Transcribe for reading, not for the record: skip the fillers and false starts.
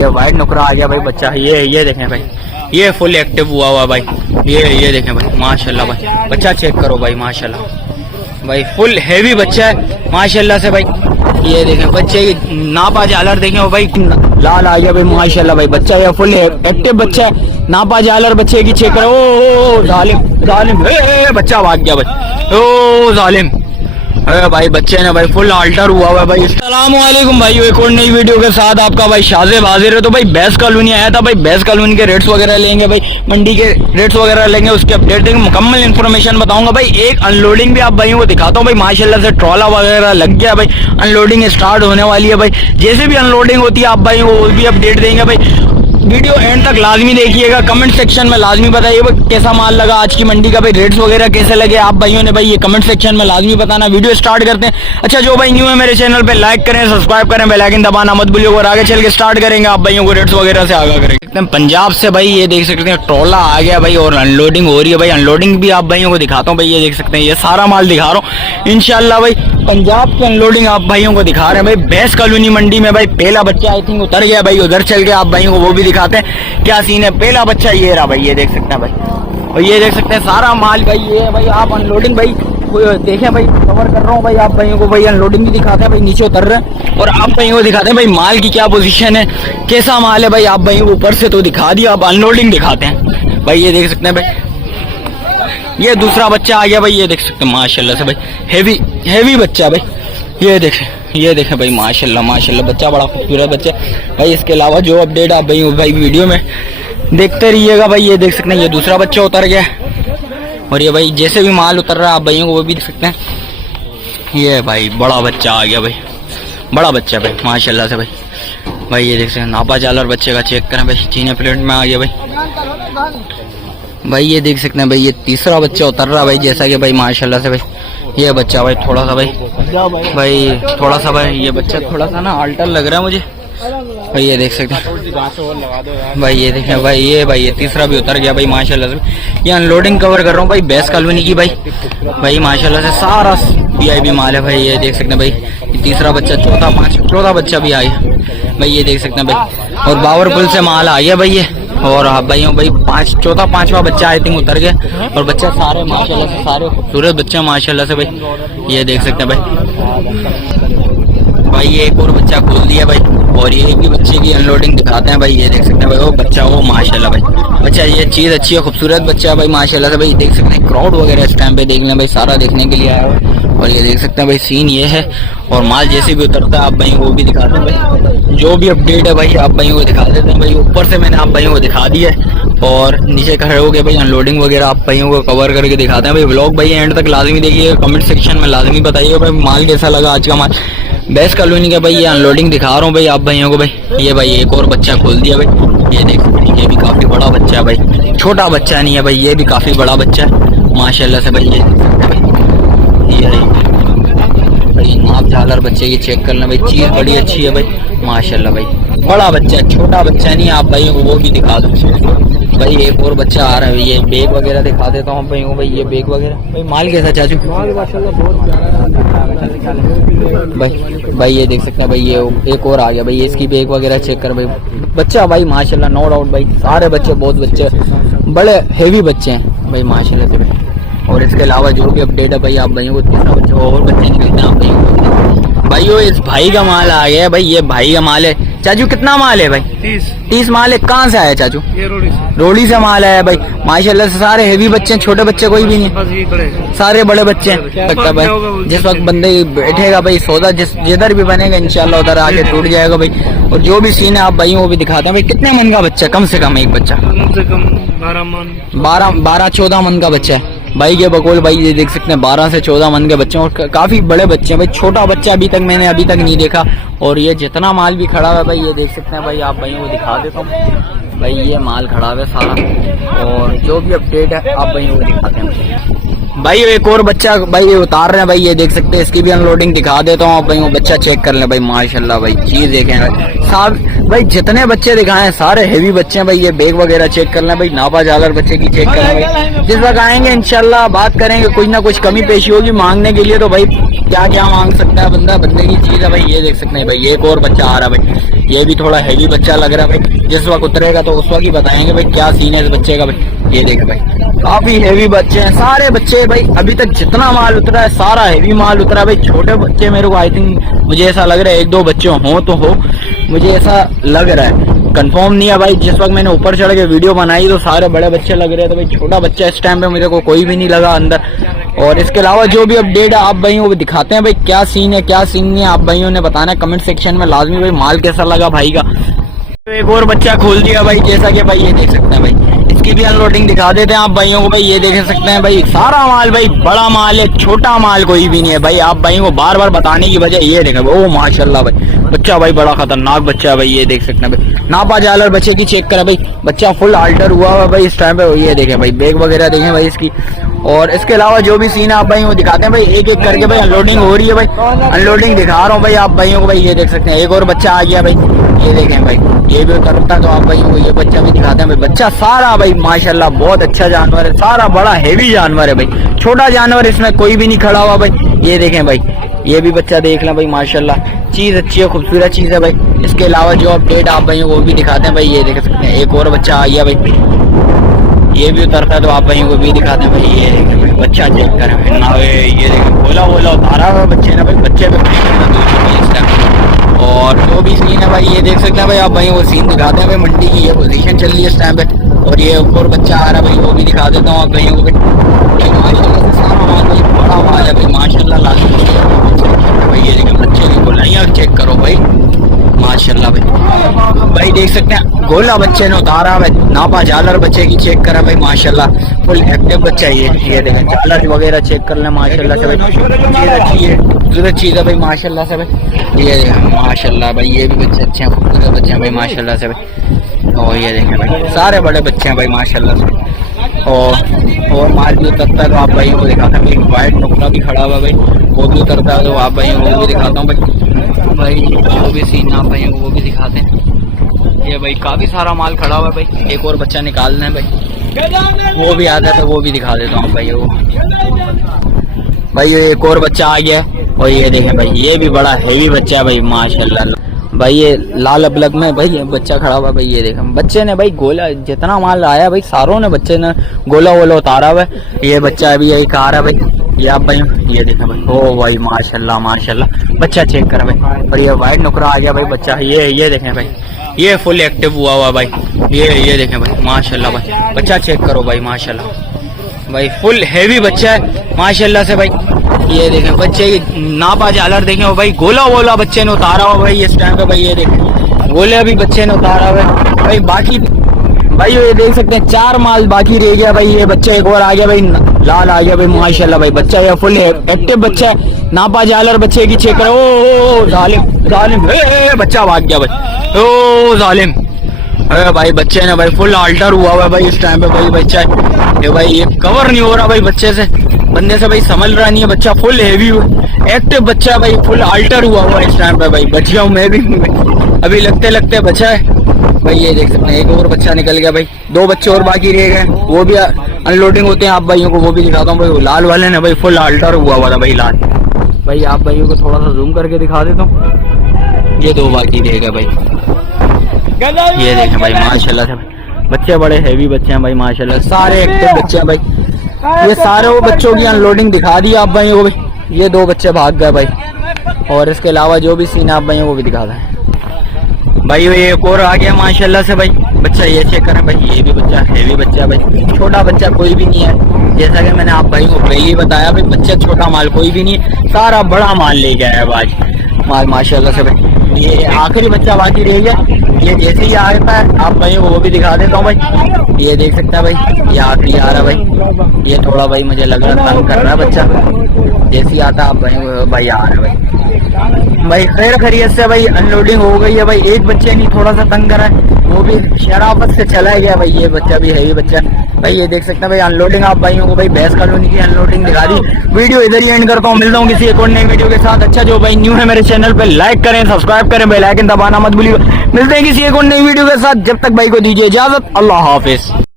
ये वाइट नुकरा आ गया भाई बच्चा। ये देखें भाई, ये फुल एक्टिव हुआ भाई। ये देखें भाई माशाल्लाह भाई, बच्चा चेक करो भाई माशाल्लाह भाई, फुल हेवी बच्चा है माशाल्लाह से भाई। ये देखें बच्चे की नापा जालर देखें भाई, लाल आ गया भाई माशाल्लाह भाई। बच्चा ये फुल एक्टिव बच्चा है, नापा जालर बच्चे की चेक करो। ओ जालिम जालिम, बच्चा भाग गया भाई, ओ जालिम। अरे भाई बच्चे ने भाई फुल अल्टर हुआ है भाई। अस्सलाम वालेकुम भाई, एक और नई वीडियो के साथ आपका भाई शाज़ेब हाजिर है। तो भाई भैंस कॉलोनी आया था भाई, भैंस कॉलोनी के रेट्स वगैरह लेंगे भाई, मंडी के रेट्स वगैरह लेंगे, उसके अपडेट देंगे, मुकम्मल इन्फॉर्मेशन बताऊंगा भाई। एक अनलोडिंग भी आप भाइयों को दिखाता हूँ भाई, माशाल्लाह से ट्रॉला वगैरह लग गया भाई, अनलोडिंग स्टार्ट होने वाली है भाई। जैसे भी अनलोडिंग होती है आप भाई वो भी अपडेट देंगे भाई। वीडियो एंड तक लाजमी देखिएगा, कमेंट सेक्शन में लाजमी बताइए भाई कैसा माल लगा आज की मंडी का भाई, रेट्स वगैरह कैसे लगे आप भाइयों ने भाई, ये कमेंट सेक्शन में लाजमी बताना। वीडियो स्टार्ट करते हैं। अच्छा जो भाई न्यू है मेरे चैनल पे लाइक करें, सब्सक्राइब करें, बेल आइकन दबाना मत भूलिएगा। और आगे चल के स्टार्ट करेंगे आप भाइयों को रेट्स वगैरह से आगा करेंगे। पंजाब से भाई ये देख सकते हैं ट्रॉला आ गया भाई और अनलोडिंग हो रही है भाई। अनलोडिंग भी आप भाइयों को दिखाता हूँ भाई, ये देख सकते हैं, ये सारा माल दिखा रहा हूँ इंशाल्लाह भाई। पंजाब की अनलोडिंग आप भाइयों को दिखा रहे हैं भाई। भैंस कॉलोनी मंडी में भाई पहला बच्चा आई थिंक उतर गया भाई, उधर चल के आप भाइयों को वो भी दिखाते हैं क्या सीन है। पहला बच्चा ये रहा भाई, ये देख सकते हैं भाई, और ये देख सकते हैं सारा माल भाई ये है भाई। आप अनलोडिंग भाई देखें भाई, कवर कर रहा हूँ भाई आप भाइयों को भाई, अनलोडिंग भी दिखाते हैं भाई, नीचे उतर रहे हैं और आप भाइयों को दिखाते हैं भाई माल की क्या पोजीशन है, कैसा माल है भाई। आप भाइयों को ऊपर से तो दिखा दिया, आप अनलोडिंग दिखाते हैं भाई। ये देख सकते हैं भाई, ये दूसरा बच्चा आ गया भाई, ये देख सकते हैं माशाल्लाह से भाई, हेवी बच्चा भाई। ये देखें भाई माशाल्लाह माशाल्लाह, बच्चा बड़ा खूबसूरत बच्चा भाई। इसके अलावा जो अपडेट आप भाई वीडियो में देखते रहिएगा भाई। ये देख सकते हैं, ये दूसरा बच्चा उतर गया और ये भाई जैसे भी माल उतर रहा है आप भाइयों को वो भी देख सकते हैं। ये भाई बड़ा बच्चा आ गया भाई, बड़ा बच्चा भाई माशाल्लाह से भाई। ये देख सकते हैं नापा जालर बच्चे का चेक करें भाई, चीने प्लेट में आ गया भाई। ये देख सकते हैं भाई, ये तीसरा बच्चा उतर रहा है भाई, जैसा कि भाई माशाल्लाह से भाई। ये बच्चा भाई थोड़ा सा भाई थोड़ा सा भाई, ये बच्चा थोड़ा सा ना अल्टर लग रहा है मुझे भाई। ये देख सकते हैं भाई, ये देखें भाई, ये तीसरा भी उतर गया भाई माशाल्लाह से। ये अनलोडिंग कवर कर रहा हूँ भाई भैंस कॉलोनी की भाई माशाल्लाह से सारा वीआईपी माल है भाई। ये देख सकते हैं भाई, तीसरा बच्चा, चौथा बच्चा भी आ गया भाई। ये देख सकते हैं भाई, और बावरपुल से माल आ गया भाई ये। और आप भाइयों भाई पांचवा बच्चा आई थिंक उतर गया और बच्चा सारे माशाल्लाह से सारे खूबसूरत बच्चे माशाल्लाह से भाई। ये देख सकते हैं भाई, ये एक और बच्चा खोल दिया भाई और ये भी बच्चे की अनलोडिंग दिखाते हैं भाई। ये देख सकते हैं भाई, वो बच्चा वो माशाल्लाह भाई, बच्चा ये चीज़ अच्छी है, खूबसूरत बच्चा है भाई माशाल्लाह से भाई। देख सकते हैं क्राउड वगैरह इस टाइम पे देख लें भाई, सारा देखने के लिए आया हुआ। और ये देख सकते हैं भाई सीन ये है, और माल जैसे भी उतरता है आप भाई वो भी दिखाते हैं भाई। जो भी अपडेट है भाई आप भाइयों को दिखा देते हैं भाई। ऊपर से मैंने आप भाइयों को दिखा दिया है और नीचे खड़े हो गए भाई अनलोडिंग वगैरह आप भाइयों को कवर करके दिखाते हैं भाई। व्लॉग भाई एंड तक लाजमी देखिए, कमेंट सेक्शन में लाजमी बताइए भाई माल कैसा लगा आज का माल। भैंस कॉलोनी का भाई ये अनलोडिंग दिखा रहा हूँ भाई आप भाइयों को भाई। ये भाई एक और बच्चा खोल दिया भाई, ये देख सकते हैं, ये भी काफी बड़ा बच्चा है भाई, छोटा बच्चा नहीं है भाई, ये भी काफी बड़ा बच्चा है माशाल्लाह से भाई। ये नाप झालर बच्चे की चेक करना भाई, चीज बड़ी अच्छी है भाई माशाल्लाह भाई। बड़ा बच्चा है, छोटा बच्चा नहीं, आप भाइयों को वो भी दिखा दो भाई। एक और बच्चा आ रहा है, ये बैग वगैरह दिखा देता हूँ भाई। ये बैग वगैरह भाई, माल कैसा चाचू? माल माशाल्लाह बहुत भाई। ये देख सकते हैं भाई, ये एक और आ गया भाई, इसकी बैग वगैरह चेक कर भाई। बच्चा भाई माशाल्लाह नो डाउट भाई, सारे बच्चे बहुत बच्चे बड़े हेवी बच्चे हैं भाई माशाल्लाह से भाई। और इसके अलावा जो भी अपडेट है भाई आप भाइयों को तीसरा बच्चे और बच्चे निकलते हैं आप भाइयों को भाई। इस भाई का माल आ गया है भाई, ये भाई का माल है। चाचू कितना माल है भाई? 30 माल है। कहाँ से आया चाचू? ये रोड़ी से माल आया भाई माशाल्लाह से। सारे हेवी बच्चे हैं, छोटे बच्चे कोई भी नहीं, सारे बड़े बच्चे हैं। लगता भाई जिस वक्त बंदे बैठेगा भाई सौदा जिधर भी बनेगा इंशाल्लाह उधर आके टूट जाएगा भाई। और जो भी सीन है आप भाइयों को भी दिखाते हैं भाई। कितने मन का बच्चा? कम से कम एक बच्चा 12-14 मन का बच्चा है भाई। ये बकोल भाई, ये देख सकते हैं 12 से 14 मन के बच्चे हैं और काफी बड़े बच्चे हैं भाई। छोटा बच्चा मैंने अभी तक नहीं देखा। और ये जितना माल भी खड़ा है भाई, ये देख सकते हैं भाई आप भाइयों को दिखा देता हूँ भाई। ये माल खड़ा है सारा और जो भी अपडेट है आप भाइयों को दिखाते हैं भाई एक और बच्चा भाई ये उतार रहे हैं भाई, ये देख सकते हैं, इसकी भी अनलोडिंग दिखा देता हूँ भाई। वो बच्चा चेक कर ले भाई, माशाल्लाह भाई, चीज देखें भाई साहब। भाई जितने बच्चे दिखाए हैं सारे हेवी बच्चे हैं भाई। ये बैग वगैरह चेक कर लें भाई, नापा झालर बच्चे की चेक कर लें भाई। जिस वक्त आएंगे इंशाल्लाह बात करेंगे, कुछ ना कुछ कमी पेशी होगी मांगने के लिए, तो भाई क्या क्या मांग सकता है बंदा, बंदे की चीज है भाई। ये देख सकते हैं भाई, एक और बच्चा आ रहा है भाई, ये भी थोड़ा हैवी बच्चा लग रहा है भाई। जिस वक्त उतरेगा तो उस वक्त ही बताएंगे भाई क्या सीन है इस बच्चे का भाई। ये देखे भाई, काफी हैवी बच्चे हैं सारे बच्चे भाई। अभी तक जितना माल उतरा है सारा हैवी माल उतरा है भाई। छोटे बच्चे मेरे को आई थिंक मुझे ऐसा लग रहा है 1-2 बच्चे हो तो हो, मुझे ऐसा लग रहा है, कंफर्म नहीं है भाई। जिस वक्त मैंने ऊपर चढ़ के वीडियो बनाई तो सारे बड़े बच्चे लग रहे थे भाई। छोटा बच्चा इस टाइम पे मेरे को कोई भी नहीं लगा अंदर। और इसके अलावा जो भी अपडेट है आप भाइयों को दिखाते हैं भाई, क्या सीन है क्या सीन नहीं है, आप भाइयों ने बताना है कमेंट सेक्शन में लाजमी भाई। माल कैसा लगा भाई का। तो एक और बच्चा खोल दिया भाई, जैसा कि भाई ये देख सकते हैं भाई, इसकी भी अनलोडिंग दिखा देते हैं आप भाइयों को भाई। ये देख सकते हैं भाई, सारा माल भाई बड़ा माल है, छोटा माल कोई भी नहीं है भाई। आप भाइयों को बार बार बताने की वजह ये देखें, ओ माशाल्लाह भाई, बच्चा भाई बड़ा खतरनाक बच्चा है भाई। ये देख सकते हैं भाई, नापा झालर बच्चे की चेक करें भाई, बच्चा फुल अल्टर हुआ हुआ भाई इस टाइम पे। ये देखें भाई, बैग वगैरह देखें भाई इसकी। और इसके अलावा जो भी सीन है आप भाई वो दिखाते हैं भाई, एक एक करके भाई अनलोडिंग हो रही है भाई। अनलोडिंग दिखा रहा हूँ भाई आप भाइयों को भाई। ये देख सकते हैं एक और बच्चा आ गया भाई, ये देखें भाई, ये भी उतरता तो आप भाइयों को ये बच्चा भी दिखाते हैं भाई। बच्चा सारा भाई माशाल्लाह बहुत अच्छा जानवर है, सारा बड़ा हेवी जानवर है भाई। छोटा जानवर इसमें कोई भी नहीं खड़ा हुआ भाई। ये देखें भाई, ये भी बच्चा देख लें भाई, माशाल्लाह चीज अच्छी है, खूबसूरत चीज है भाई। इसके अलावा जो अपडेट आप भाइयों को वो भी दिखाते हैं भाई। ये देख सकते हैं एक और बच्चा आ गया भाई, ये भी उतरता है तो आप भाइयों को भी दिखाते हैं भाई। ये देखें भाई, बच्चा चेक करें ना, ये देखें बोला उतारा हुआ बच्चे ने भाई, बच्चे पे। और जो भी सीन है भाई ये देख सकते हैं भाई आप भाई, वो सीन दिखाते हैं भाई। मंडी की ये पोजीशन चल रही है इस टाइम पे। और ये ऊपर बच्चा आ रहा है भाई, वो भी दिखा देता हूँ आप भाइयों को भाई। माशाल्लाह से सारा माल भाई बड़ा माल है भाई, माशाल्लाह भाई। ये देखें बच्चे की गोलाइयाँ चेक करो भाई, माशाल्लाह भाई देख सकते हैं गोला बच्चे ने उतारा भाई। नापा झालर बच्चे की चेक करा भाई, माशाल्लाह फुल एक्टिव बच्चा है ये देखें, झालर वगैरह चेक कर लें माशाल्लाह से भाई। चीज अच्छी है, खूबसूरत चीज है भाई माशाल्लाह से भाई। ये देखें माशाल्लाह भाई, ये भी बच्चे अच्छे हैं, खूबसूरत बच्चे हैं भाई माशाल्लाह से भाई। और ये देखें भाई सारे बड़े बच्चे हैं भाई माशाल्लाह से। और माल भी उतरता है तो आप भाई को दिखाता हूँ। एक वाइट नुकरा भी खड़ा हुआ भाई, वो भी उतरता है तो आप भाई को वो भी दिखाता हूँ भाई। जो भी सीन आप भाई को वो भी दिखाते हैं। ये भाई काफी सारा माल खड़ा हुआ है भाई। एक और बच्चा निकालना है भाई, वो भी आता है तो वो भी दिखा देता हूँ भाई। वो भाई एक और बच्चा आ गया। और ये देखें भाई, ये भी बड़ा हेवी बच्चा है भाई माशाल्लाह भाई। ये लाल अबलग में भाई ये बच्चा खड़ा हुआ भाई। ये देखें बच्चे ने भाई गोला, जितना माल आया भाई सारों ने बच्चे ने गोला वोला उतारा हुआ है। ये बच्चा अभी यही खा रहा है भाई। ये आप भाई ये देखें भाई, ओ भाई माशाल्लाह माशाल्लाह बच्चा चेक करा भाई। और ये वाइट नुकरा आ गया भाई बच्चा। ये देखें भाई, ये फुल एक्टिव हुआ भाई। ये देखें भाई माशाल्लाह भाई, बच्चा चेक करो भाई माशाल्लाह भाई, फुल हैवी बच्चा है माशाल्लाह से भाई। ये देखें बच्चे की नापा झालर देखें वो भाई, गोला वोला बच्चे ने उतारा हुआ भाई इस टाइम पे भाई। ये देखें गोले भी बच्चे ने उतारा हुआ है भाई। बाकी भाई ये देख सकते हैं 4 माल बाकी रह गया भाई। ये बच्चा एक और आ गया भाई, लाल आ गया भाई माशाल्लाह भाई। बच्चा ये फुल एक्टिव बच्चा है, नापा झालर बच्चे की चेक करो। ओ जालिम बच्चा भाग गया भाई, ओ जालिम। अरे भाई बच्चे ने भाई फुल अल्टर हुआ हुआ भाई इस टाइम पे भाई। बच्चा ये भाई ये कवर नहीं हो रहा भाई बच्चे से, बंदे से भाई संभल रहा नहीं है। बच्चा फुल हेवी एक्टिव बच्चा भाई, फुल अल्टर हुआ हुआ इस टाइम पे भाई। बच गया हूँ मैं भी, अभी लगते बचा है भाई। ये देख सकते हैं एक और बच्चा निकल गया भाई। 2 बच्चे और बाकी रह गए, वो भी अनलोडिंग होते हैं आप भाइयों को वो भी दिखाता हूँ भाई। लाल वाले ने भाई फुल अल्टर हुआ हुआ था भाई, लाल भाई। आप भाइयों को थोड़ा सा जूम करके दिखा देता हूँ। ये 2 बाकी रह गए भाई। ये देखें भाई माशाल्लाह से बच्चे बड़े हेवी बच्चे हैं भाई माशाल्लाह, सारे एक्टिव बच्चे हैं भाई। ये सारे वो बच्चों की अनलोडिंग दिखा दी आप भाइयों को भाई। ये 2 बच्चे भाग गए भाई। और इसके अलावा जो भी सीन आप भाइयों को भी दिखा दें भाई। ये एक और आ गया माशाल्लाह से भाई बच्चा। ये चेक करें भाई, ये भी बच्चा हेवी बच्चा भाई। छोटा बच्चा कोई भी नहीं है, जैसा कि मैंने आप भाई को पहले ही बताया भाई। बच्चा छोटा माल कोई भी नहीं है, सारा बड़ा माल ले गया है आज माल माशाल्लाह से भाई। ये आखिरी बच्चा बाकी रह गया, ये जैसे ही आता है आप भाई वो भी दिखा देता हूँ भाई। ये देख सकता है भाई, ये आखिरी आ रहा भाई। ये थोड़ा भाई मुझे लग रहा तंग कर रहा है बच्चा, जैसे ही आता आप भाई आ रहा है भाई। खैर खैरियत से भाई अनलोडिंग हो गई है भाई। एक बच्चे नहीं थोड़ा सा तंग करा है, वो भी शराफत से चला गया भाई। ये बच्चा भी है, ये बच्चा भाई ये देख सकते हैं भाई अनलोडिंग। आप भाइयों को भाई भैंस कॉलोनी की अनलोडिंग दिखा दी। वीडियो इधर ही एंड करता हूँ, मिलता हूँ किसी एक और नई वीडियो के साथ। अच्छा जो भाई न्यू है मेरे चैनल पे लाइक करें, सब्सक्राइब करें, बेल आइकन दबाना मत भूलिए। मिलते हैं किसी एक और नई वीडियो के साथ, जब तक भाई को दीजिए इजाजत। अल्लाह हाफिज।